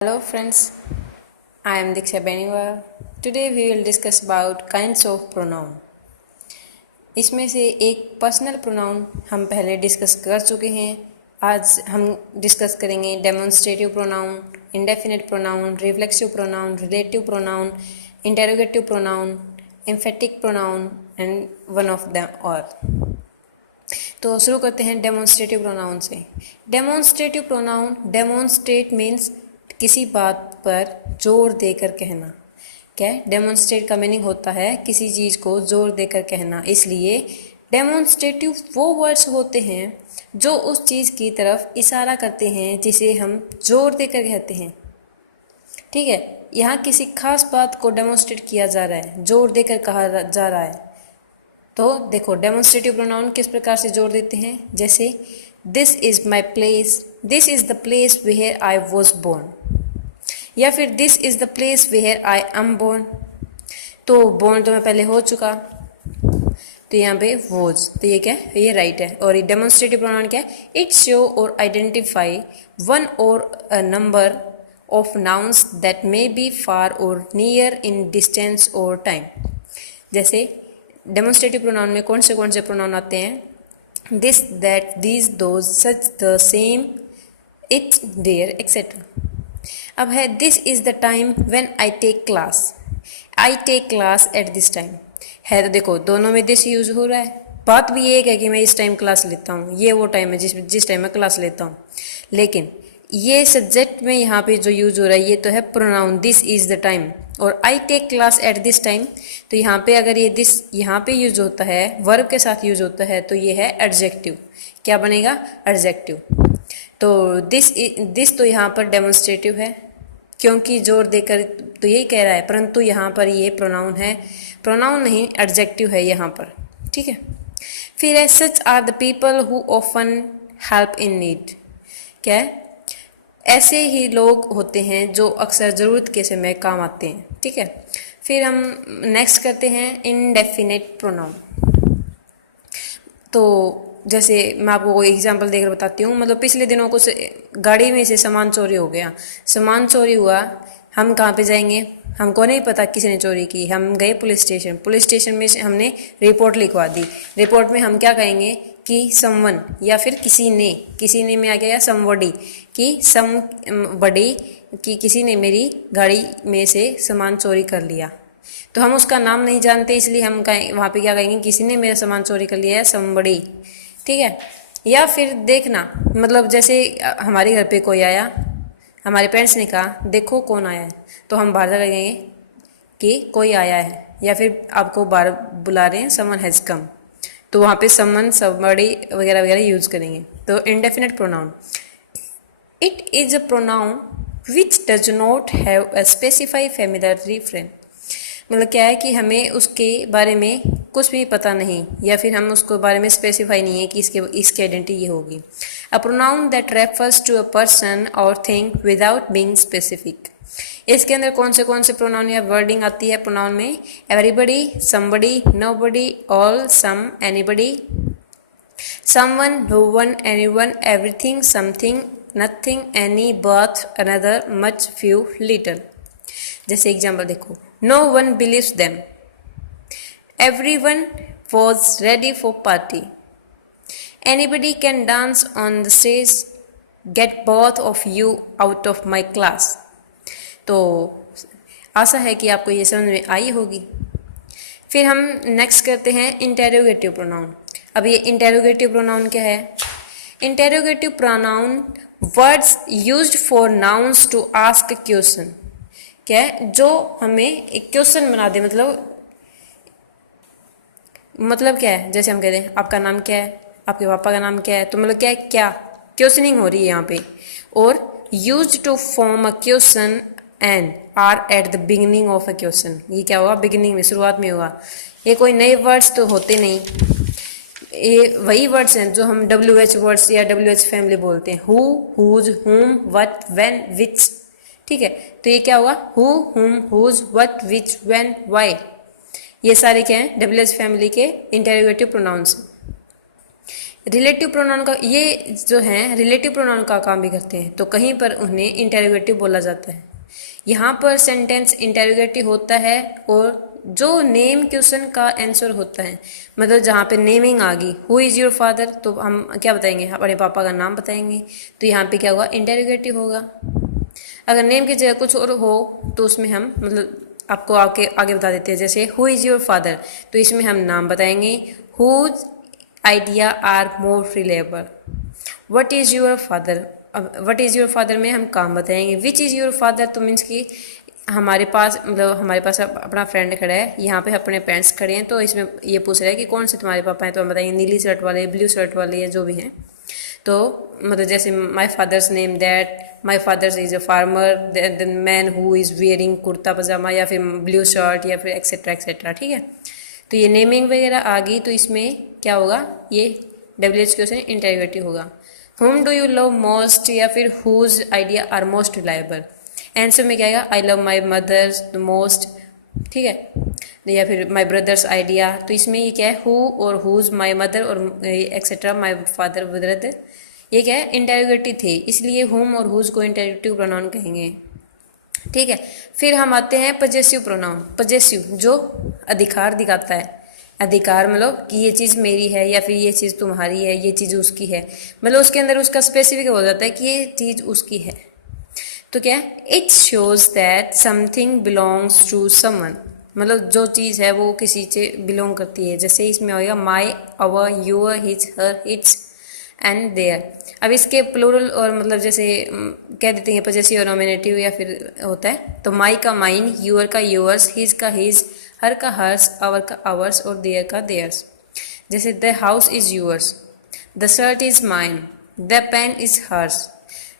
Hello friends, I am Diksha Beniwal. Today we will discuss about kinds of pronoun. इसमें से एक personal pronoun हम पहले discuss कर चुके हैं। आज हम डिस्कस करेंगे demonstrative pronoun, indefinite pronoun, reflexive pronoun, relative pronoun, interrogative pronoun, emphatic pronoun and one of them और। तो शुरू करते हैं डेमोन्स्ट्रेटिव प्रोनाउन से। डेमोन्स्ट्रेटिव प्रोनाउन, डेमोन्स्ट्रेट मीन्स किसी बात पर जोर देकर कहना। क्या है? डेमोन्स्ट्रेट का मीनिंग होता है किसी चीज़ को जोर देकर कहना। इसलिए डेमोन्स्ट्रेटिव वो वर्ड्स होते हैं जो उस चीज़ की तरफ इशारा करते हैं जिसे हम जोर देकर कहते हैं। ठीक है, यहाँ किसी खास बात को डेमोन्स्ट्रेट किया जा रहा है, जोर देकर कहा जा रहा है। तो देखो डेमोन्स्ट्रेटिव प्रोनाउन किस प्रकार से जोर देते हैं, जैसे this is my place, this is the place where I was born, या फिर this is the place where I am born. तो बोर्न तो मैं पहले हो चुका, तो यहाँ पे वॉज, तो ये क्या है, ये राइट है। और ये डेमोन्स्ट्रेटिव प्रोनाउन क्या है, it show or identify one or a number of nouns that may be far or near in distance or time. जैसे डेमोन्स्ट्रेटिव प्रोनाउन में कौन से प्रोनाउन आते हैं, this, that, these, those, such, the, same, it, there, etcetera. अब है this is the time when I take class, I take class at this time है। तो देखो दोनों में दिस यूज हो रहा है। बात भी एक है कि मैं इस टाइम क्लास लेता हूँ, ये वो टाइम है जिस टाइम मैं क्लास लेता हूँ। लेकिन ये सब्जेक्ट में यहाँ पे जो यूज हो रहा है ये तो है pronoun this is the time, और I take class at this time. तो यहाँ पे अगर ये दिस यहाँ पे यूज होता है, वर्ब के साथ यूज होता है, तो ये है एडजेक्टिव। क्या बनेगा, एडजेक्टिव। तो दिस तो यहाँ पर डेमोन्स्ट्रेटिव है क्योंकि जोर देकर तो यही कह रहा है, परंतु यहाँ पर ये प्रोनाउन है, प्रोनाउन नहीं एडजेक्टिव है यहाँ पर। ठीक है, फिर है such are the people who often help in need. क्या है, ऐसे ही लोग होते हैं जो अक्सर ज़रूरत के समय काम आते हैं। ठीक है, फिर हम नेक्स्ट करते हैं इनडेफिनिट प्रोनाउन। तो जैसे मैं आपको कोई एग्जांपल देकर बताती हूँ। मतलब पिछले दिनों को गाड़ी में से सामान चोरी हो गया, सामान चोरी हुआ, हम कहाँ पे जाएंगे, हमको नहीं पता किसने चोरी की। हम गए पुलिस स्टेशन, पुलिस स्टेशन में हमने रिपोर्ट लिखवा दी। रिपोर्ट में हम क्या कहेंगे कि समवन, या फिर किसी ने में आ गया समबडी, कि समबडी, कि किसी ने मेरी गाड़ी में से सामान चोरी कर लिया। तो हम उसका नाम नहीं जानते, इसलिए हम वहाँ पे क्या कहेंगे, किसी ने मेरा सामान चोरी कर लिया है, समबडी। ठीक है, या फिर देखना, मतलब जैसे हमारे घर पे कोई आया, हमारे पेरेंट्स ने कहा देखो कौन आया है, तो हम बाहर जाकर कहेंगे कि कोई आया है, या फिर आपको बाहर बुला रहे हैं, समवन हैज़ कम, तो वहाँ पे समवन, समबडी वगैरह वगैरह यूज करेंगे। तो indefinite pronoun, it is a pronoun which does not have a specify familiar reference. मतलब क्या है कि हमें उसके बारे में कुछ भी पता नहीं, या फिर हम उसको बारे में स्पेसिफाई नहीं है कि इसकी आइडेंटिटी ये होगी। A pronoun that refers to a person और थिंग विदाउट बीइंग स्पेसिफिक। इसके अंदर कौन से प्रोनाउन या वर्डिंग आती है प्रोनाउन में, everybody, somebody, nobody, all, some, anybody, someone, no one, anyone, everything, something, nothing, any, both, another, much, few, little. जैसे एग्जाम्पल देखो, no one believes them, everyone was ready for party, anybody can dance on the stage, get both of you out of my class। तो आशा है कि आपको ये समझ में आई होगी। फिर हम नेक्स्ट करते हैं इंटेरोगेटिव प्रोनाउन। अब ये इंटेरोगेटिव प्रोनाउन क्या है, interrogative pronoun words used for nouns to ask question. क्या है, जो हमें एक क्वेश्चन बना दे। मतलब क्या है, जैसे हम कहते हैं आपका नाम क्या है, आपके पापा का नाम क्या है, तो मतलब क्या है, क्या क्वेश्चनिंग हो रही है यहाँ पे। और use to form a question and are at the beginning of a question. ये क्या होगा, बिगिनिंग में, शुरुआत में होगा। ये कोई नए वर्ड्स तो होते नहीं, ये वही वर्ड्स हैं जो हम WH वर्ड्स या WH फैमिली बोलते हैं, who, whose, whom, what, when, which. ठीक है, तो ये क्या होगा, who, whom, whose, what, which, when, why. ये सारे क्या हैं, WH फैमिली के इंटेरोगेटिव प्रोनाउंस। रिलेटिव प्रोनाउन का ये जो है रिलेटिव प्रोनाउन का काम भी करते हैं, तो कहीं पर उन्हें इंटेरोगेटिव बोला जाता है। यहाँ पर सेंटेंस इंटेरोगेटिव होता है और जो नेम क्वेश्चन का आंसर होता है, मतलब जहाँ पे नेमिंग आ गई, हु इज़ योर फादर, तो हम क्या बताएंगे, अपने पापा का नाम बताएंगे, तो यहाँ पे क्या होगा, इंटेरोगेटिव होगा। अगर नेम की जगह कुछ और हो तो उसमें हम मतलब आपको आगे आगे बता देते हैं, जैसे हु इज़ योर फादर, तो इसमें हम नाम बताएंगे, whose idea are more reliable. What is your father, अब व्हाट इज़ योर फादर में हम काम बताएंगे। विच इज़ योर फादर, तो मीन्स कि हमारे पास मतलब हमारे पास अपना फ्रेंड खड़ा है, यहाँ पे अपने पेरेंट्स खड़े हैं, तो इसमें ये पूछ रहा है कि कौन से तुम्हारे पापा हैं, तो हम बताएंगे नीली शर्ट वाले, ब्लू शर्ट वाले, या जो भी हैं। तो मतलब जैसे my father's name that, my father's is a farmer, the man who is wearing kurta pajama, या फिर ब्लू शर्ट, या फिर एक्सेट्रा एक्सेट्रा, ठीक है। तो ये नेमिंग वगैरह आ गई, तो इसमें क्या होगा, ये WH क्वेश्चन इंटेरोगेटिव होगा। हुम डू यू लव मोस्ट, या फिर whose idea are most reliable, answer में क्या आएगा, I love my mother's the most, ठीक है, या फिर माई ब्रदर्स आइडिया, तो इसमें ये क्या है, हु और हुज, माई मदर और एक्सेट्रा माई फादर ब्रदर, ये क्या है, इंटेरोगेटिव थे, इसलिए हुम और हुज को इंटेरोगेटिव प्रोनाउन कहेंगे, ठीक है। फिर हम आते हैं पजेसिव प्रोनाउन। पजेसिव जो अधिकार दिखाता है, अधिकार मतलब कि ये चीज़ मेरी है, या फिर ये चीज़ तुम्हारी है, ये चीज़ उसकी है, मतलब उसके अंदर उसका स्पेसिफिक हो जाता है कि ये चीज़ उसकी है। तो क्या, it shows that something belongs to someone, मतलब जो चीज़ है वो किसी से बिलोंग करती है। जैसे इसमें होगा my, our, your, his, her, its and their. अब इसके प्लूरल और मतलब जैसे कह देते हैं पजेसिव और नॉमिनेटिव, या फिर होता है, तो माई का माइन, यूर का यूअर्स, हिज का हिज, हर का हर्स, आवर का आवर्स और देयर का देयर्स। जैसे the house is yours, the shirt is mine, the pen is hers,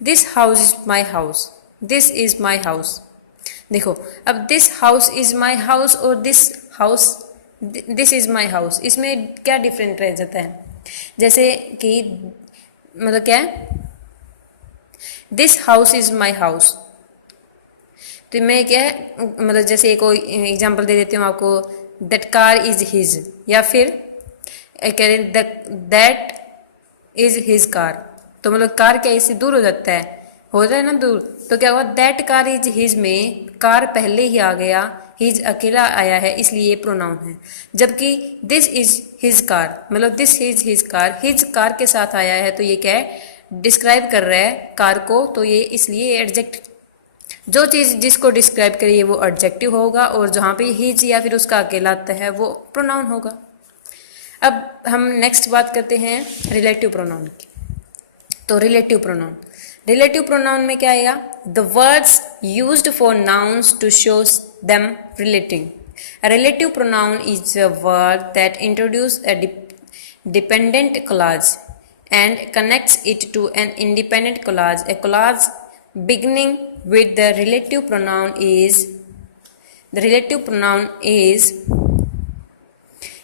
this house is my house, this is my house. देखो अब this house is my house और this is my house, इसमें क्या different रह जाता है। जैसे कि मतलब क्या है, this house is my house, तो मैं क्या है मतलब जैसे एक एग्जांपल दे देती हूँ आपको, दैट कार इज हिज, या फिर कह रहे दैट इज हिज कार, तो मतलब कार क्या इससे दूर हो जाता है, होता है ना दूर, तो क्या हुआ, दैट कार इज हिज में कार पहले ही आ गया, हिज अकेला आया है, इसलिए ये प्रोनाउन है। जबकि दिस इज हिज कार, मतलब दिस इज हिज कार के साथ आया है, तो ये क्या है, डिस्क्राइब कर रहा है कार को, तो ये इसलिए एडजेक्ट, जो चीज़ जिसको डिस्क्राइब करिए वो एडजेक्टिव होगा, और जहाँ पे हिज या फिर उसका अकेला आता है वो प्रोनाउन होगा। अब हम नेक्स्ट बात करते हैं रिलेटिव प्रोनाउन की। तो रिलेटिव प्रोनाउन में क्या आएगा, the words used for nouns to show them relating. A relative pronoun is a word that introduces a dependent clause and connects it to an independent clause. A clause beginning with the relative pronoun is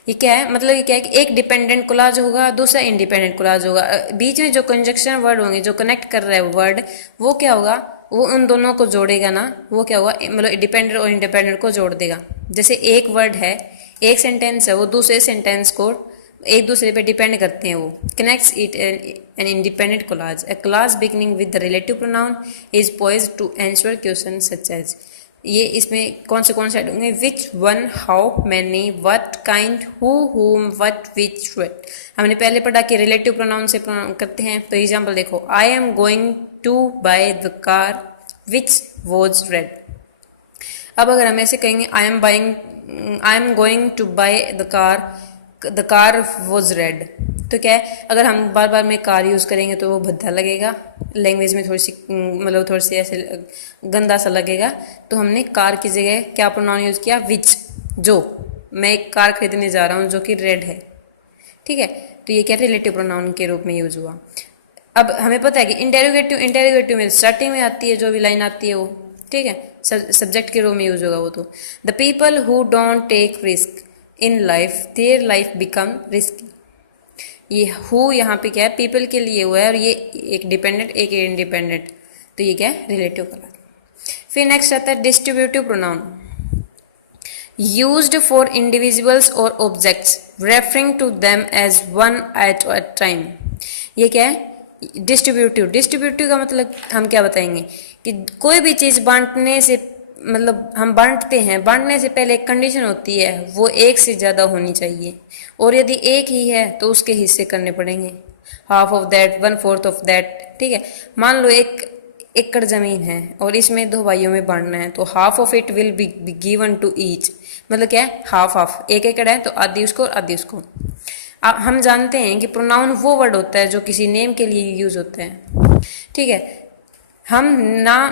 ये क्या है, मतलब ये क्या है कि एक dependent clause होगा, दूसरा इंडिपेंडेंट क्लॉज होगा, बीच में जो कंजक्शन वर्ड होंगे, जो कनेक्ट कर रहा है वर्ड, वो क्या होगा, वो उन दोनों को जोड़ेगा ना, वो क्या होगा, मतलब डिपेंडेंट और इंडिपेंडेंट को जोड़ देगा। जैसे एक वर्ड है, एक सेंटेंस है, वो दूसरे सेंटेंस को एक दूसरे पे डिपेंड करते हैं, वो connects it an independent clause. A clause beginning with the relative pronoun is poised to answer question such as, ये इसमें कौन से ऐड होंगे, which, one, how, many, what, kind, who, whom, what, which, what. हमने पहले पढ़ा कि relative pronoun से करते हैं, तो एग्जांपल देखो, I am going to buy the car which was red. अब अगर हम ऐसे कहेंगे, I am going to buy the car was red, तो क्या है, अगर हम बार बार में कार यूज़ करेंगे तो वो भद्दा लगेगा, लैंग्वेज में थोड़ी सी ऐसे गंदा सा लगेगा, तो हमने कार की जगह क्या प्रोनाउन यूज़ किया, विच, जो मैं एक कार खरीदने जा रहा हूँ जो कि रेड है, ठीक है, तो ये क्या रिलेटिव प्रोनाउन के रूप में यूज़ हुआ। अब हमें पता है कि इंटेरोगेटिव में स्टार्टिंग में आती है जो भी लाइन आती है वो, ठीक है, सब्जेक्ट के रूप में यूज़ होगा वो। तो the people who don't take risk in life their life become risky, ये हु यहाँ पे क्या है, पीपल के लिए हुआ है, और ये एक डिपेंडेंट एक इंडिपेंडेंट, तो ये क्या है, रिलेटिव कलर। फिर नेक्स्ट आता है distributive pronoun. used for individuals or objects referring to them as one at a time। ये क्या है? डिस्ट्रीब्यूटिव। डिस्ट्रीब्यूटिव का मतलब हम क्या बताएंगे कि कोई भी चीज़ बांटने से मतलब हम बांटते हैं, बांटने से पहले एक कंडीशन होती है, वो एक से ज़्यादा होनी चाहिए, और यदि एक ही है तो उसके हिस्से करने पड़ेंगे, half of that, one fourth of that. ठीक है, मान लो 1 एकड़ ज़मीन है और इसमें 2 भाइयों में बांटना है, तो half of it will be given to each. मतलब क्या है? Half half. 1 एकड़ है तो आधी उसको और आधी उसको। हम जानते हैं कि प्रोनाउन वो वर्ड होता है जो किसी नेम के लिए यूज होता है। ठीक है, हम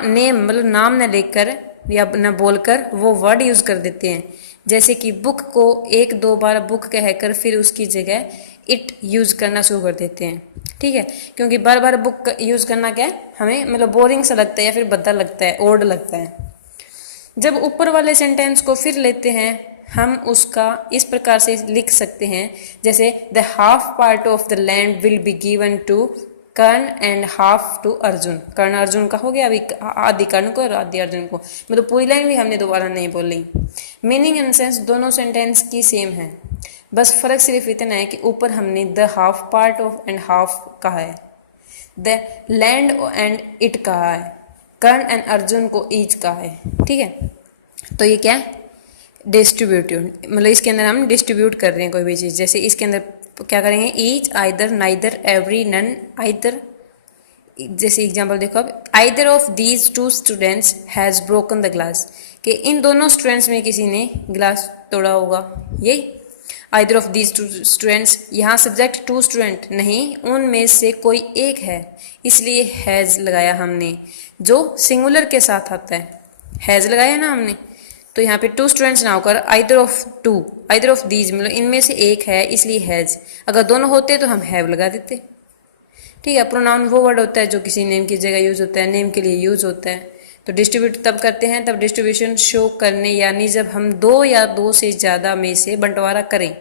नेम मतलब नाम न लेकर या न बोलकर वो वर्ड यूज कर देते हैं। जैसे कि बुक को 1-2 बार बुक कहकर फिर उसकी जगह इट यूज करना शुरू कर देते हैं। ठीक है, क्योंकि बार बार बुक यूज करना क्या है, हमें मतलब बोरिंग सा लगता है या फिर भद्दा लगता है, ओड लगता है। जब ऊपर वाले सेंटेंस को फिर लेते हैं, हम उसका इस प्रकार से लिख सकते हैं, जैसे the half part of the land will be given to Karna and half to Arjun. Karna Arjun का हो गया, अभी आदि कर्ण को और आदि अर्जुन को। मतलब पूरी लाइन भी हमने दोबारा नहीं बोली। मीनिंग एंड सेंस दोनों सेंटेंस की सेम है, बस फर्क सिर्फ इतना है कि ऊपर हमने the half part of and half कहा है, द लैंड एंड इट कहा है, कर्ण एंड अर्जुन को ईच कहा है। ठीक है, तो ये क्या है? डिस्ट्रीब्यूटिव। मतलब इसके अंदर हम डिस्ट्रीब्यूट कर रहे हैं कोई भी चीज़। जैसे इसके अंदर क्या करेंगे? Each, either, neither, every, none, either. जैसे एग्जांपल देखो अब, either of these 2 students has broken the glass, कि इन दोनों स्टूडेंट्स में किसी ने ग्लास तोड़ा होगा। यही आइदर ऑफ दीज 2 स्टूडेंट्स। यहाँ सब्जेक्ट 2 स्टूडेंट नहीं, उनमें से कोई एक है, इसलिए हैज़ लगाया हमने, जो सिंगुलर के साथ आता है। हैज़ लगाया ना हमने, तो यहाँ पे 2 स्टूडेंट्स ना होकर either of 2, either of these मतलब इनमें से एक है, इसलिए हैज़। अगर दोनों होते तो हम हैव लगा देते। ठीक है, प्रोनाउन वो वर्ड होता है जो किसी नेम की जगह यूज होता है, नेम के लिए यूज होता है। तो डिस्ट्रीब्यूट तब करते हैं तब डिस्ट्रीब्यूशन शो करने, यानी जब हम 2 या 2 से ज़्यादा में से बंटवारा करें।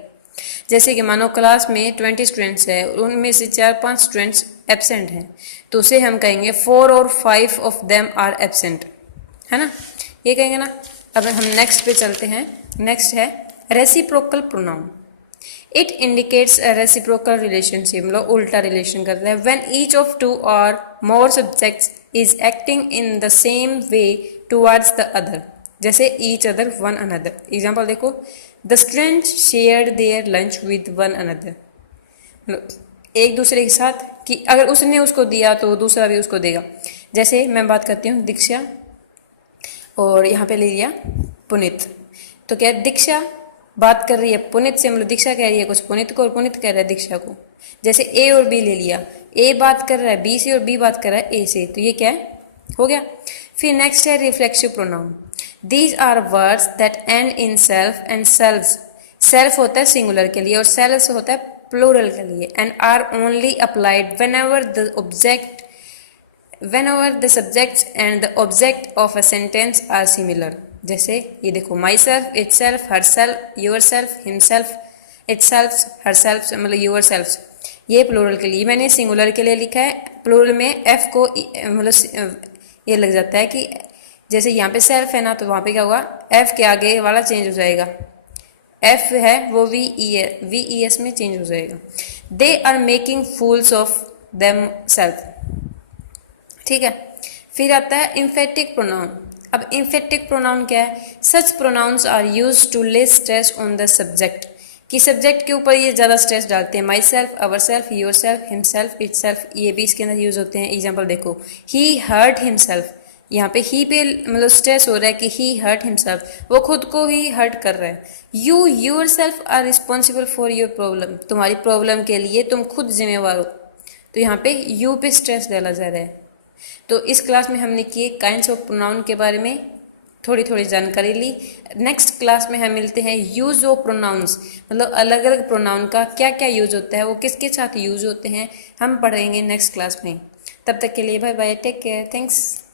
जैसे कि मानो क्लास में 20 स्टूडेंट्स है, उनमें से 4-5 स्टूडेंट्स एब्सेंट हैं, तो उसे हम कहेंगे 4 और 5 ऑफ देम आर एब्सेंट, है ना? ये कहेंगे ना। अब हम नेक्स्ट पे चलते हैं। नेक्स्ट है reciprocal pronoun. It indicates a reciprocal relationship, मतलब उल्टा रिलेशन करता है। व्हेन ईच ऑफ 2 और more subjects is acting in the same way towards the other, जैसे each other, one another. Example देखो, the students shared their lunch with one another, मतलब एक दूसरे के साथ, कि अगर उसने उसको दिया तो दूसरा भी उसको देगा। जैसे मैं बात करती हूँ दीक्षा, और यहाँ पे ले लिया पुनीत, तो क्या दीक्षा बात कर रही है पुनीत से, मतलब दीक्षा कह रही है कुछ पुनीत को और पुनीत कह रहा है दीक्षा को। जैसे ए और बी ले लिया, ए बात कर रहा है बी से और बी बात कर रहा है ए से, तो ये क्या है? हो गया। फिर नेक्स्ट है reflexive pronoun. These are words that end in self and selves. Self होता है सिंगुलर के लिए और सेल्व्स होता है प्लूरल के लिए, and are only applied whenever the subjects and the object of a sentence are similar। जैसे ये देखो, my self, it self, her self, your self, himself, it self, her self, मतलब योर सेल्फ। ये plural के लिए, मैंने singular के लिए लिखा है। प्लूरल में एफ को मतलब ये लग जाता है कि जैसे यहाँ पे सेल्फ है ना, तो वहाँ पे क्या होगा? एफ के आगे वाला चेंज हो जाएगा, एफ है वो वी ई एस में चेंज हो जाएगा। They are making fools of them self. ठीक है, फिर आता है इम्फेटिक प्रोनाउन। अब इम्फेटिक प्रोनाउन क्या है? Such pronouns are use to lay stress on the subject, कि सब्जेक्ट के ऊपर ये ज़्यादा स्ट्रेस डालते हैं। My self, our self, your self, him self, it self, ये भी इसके अंदर यूज होते हैं। एग्जाम्पल देखो, ही हर्ट हिमसेल्फ, यहाँ पे ही पे मतलब स्ट्रेस हो रहा है कि ही हर्ट हिमसेल्फ, वो खुद को ही हर्ट कर रहा है। You your self are responsible for your problem, तुम्हारी प्रॉब्लम के लिए तुम खुद जिम्मेवार हो, तो यहाँ पे यू पे स्ट्रेस डाला जा रहा है। तो इस क्लास में हमने किए काइंड्स ऑफ प्रोनाउन के बारे में थोड़ी थोड़ी जानकारी ली। नेक्स्ट क्लास में हम मिलते हैं यूज ऑफ प्रोनाउंस, मतलब अलग अलग प्रोनाउन का क्या क्या यूज होता है, वो किसके साथ यूज होते हैं, हम पढ़ेंगे नेक्स्ट क्लास में। तब तक के लिए bye bye, take care, thanks.